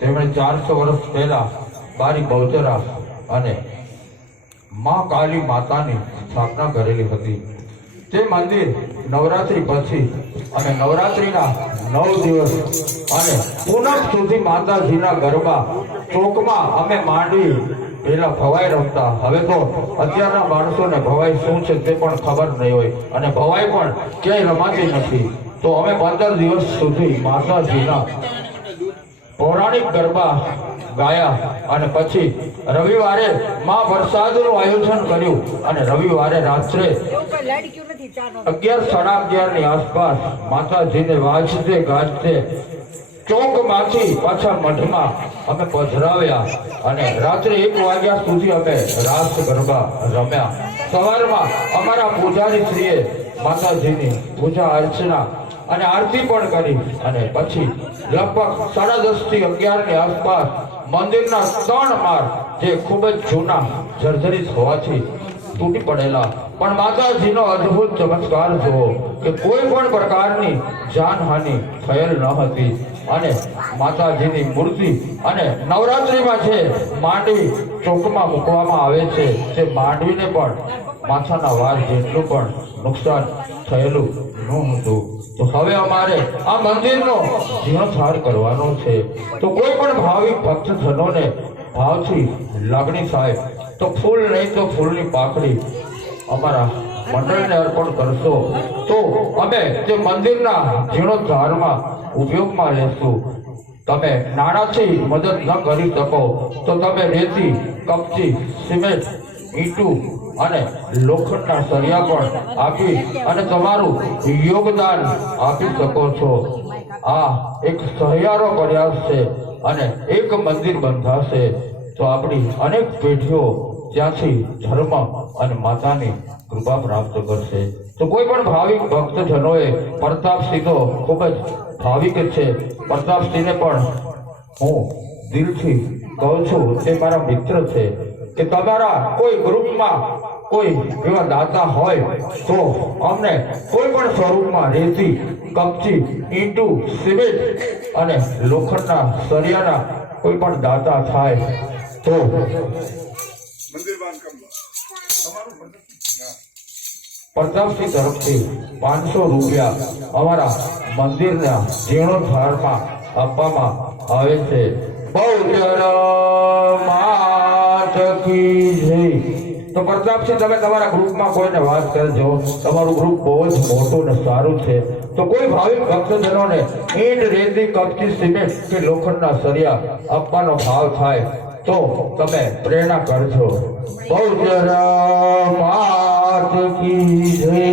તેમણે 400 વર્ષ પહેલા બારી બહુચરા અને માં કાલી માતાની સ્થાપના કરેલી હતી। તે મંદિર નવરાત્રી પછી અને નવરાત્રીના 9 દિવસ અને પૂનમ સુધી માતાજીના ગરબા ચોકમાં અમે માંડવી પેલા ભવાઈ રમતા। હવે તો અત્યારના માણસોને ભવાઈ શું છે તે પણ ખબર નહીં હોય અને ભવાઈ પણ ક્યાંય રમાતી નથી। તો અમે 15 દિવસ સુધી માતાજીના પૌરાણિક ગરબા ગાયા અને પછી રવિવારે માં વરસાદનું આયોજન કર્યું અને રવિવારે રાત્રે 11:30 ની આસપાસ માતાજીને વાજતે ગાજતે ચોકમાંથી પાછા મઠમાં અમે પધરાવ્યા અને રાત્રે 1 વાગ્યા સુધી અમે રાસ ગરબા રમ્યા। સવારમાં અમારા પૂજારીશ્રીએ માતાજીની પૂજા અર્ચના અને આરતી પણ કરી અને પછી લગભગ 10:30 થી 11 ની આસપાસ મંદિરના 3 માળ જે ખૂબ જ જૂના જર્જરિત હોવાથી તૂટી પડેલા પણ માતાજીનો અદ્ભુત ચમત્કાર જુઓ કે કોઈ પણ પ્રકારની જાનહાનિ થયેલ ન હતી અને માતાજીની મૂર્તિ અને નવરાત્રીમાં જે માંડવી ચોકમાં મૂકવામાં આવે છે તે માંડવીને પણ માથાના વાર જેટલું પણ નુકસાન થયેલું નહોતું। તો હવે અમારે આ મંદિરનો જીર્ણોદ્ધાર કરવાનો છે। તો કોઈ પણ ભાવિક ભક્તજનોને ભાવથી લાગણી થાય તો ફૂલ નહીં તો ફૂલની પાકડી અમારા મંડળને અર્પણ કરશો તો અમે તે મંદિરના જીર્ણોદ્ધારમાં ઉપયોગમાં લેશું। તમે નાણાંથી મદદ ન કરી શકો તો તમે રેતી, કપચી, સિમેન્ટ, ઈંટું અને લોખંડના સળિયા પણ આપી અને તમારું યોગદાન આપી શકો છો। આ એક સહિયારો પ્રયાસ છે અને એક મંદિર બંધાશે તો આપણી અનેક પેઢીઓ ત્યાંથી ધર્મ અને માતાની કૃપા પ્રાપ્ત કરશે। તો કોઈ પણ ભાવિક ભક્તજનોએ પ્રતાપસિંહ તો ખૂબ જ ભાવિક છે। પ્રતાપસિંહને પણ હું દિલથી કહું છું, તે મારા મિત્ર છે કે તમારા કોઈ ગ્રુપમાં કોઈ એવા દાતા હોય તો અમને કોઈ પણ સ્વરૂપમાં રેતી, કપચી, ઈંટું, સિમેન્ટ અને લોખંડના સળિયાના કોઈ પણ દાતા થાય તો પ્રતાપસિંહ તરફથી 500 રૂપિયા અમારા મંદિરના જીર્ણોદ્ધારમાં આપવામાં આવે છે। બહુચર માત કી જય। તો પ્રતાપસિંહ તમે તમારા ગ્રુપમાં કોઈને વાત કરજો, તમારું ગ્રુપ બહુ જ મોટું ને સારું છે। તો કોઈ ભાવિક ભક્તજનોને ઈંટ, રેતી, કપચી, સિમેન્ટ કે લોખંડના સળિયા આપવાનો ભાવ થાય તો તમે પ્રેરણા કરજો। બહુચર માત કી જય।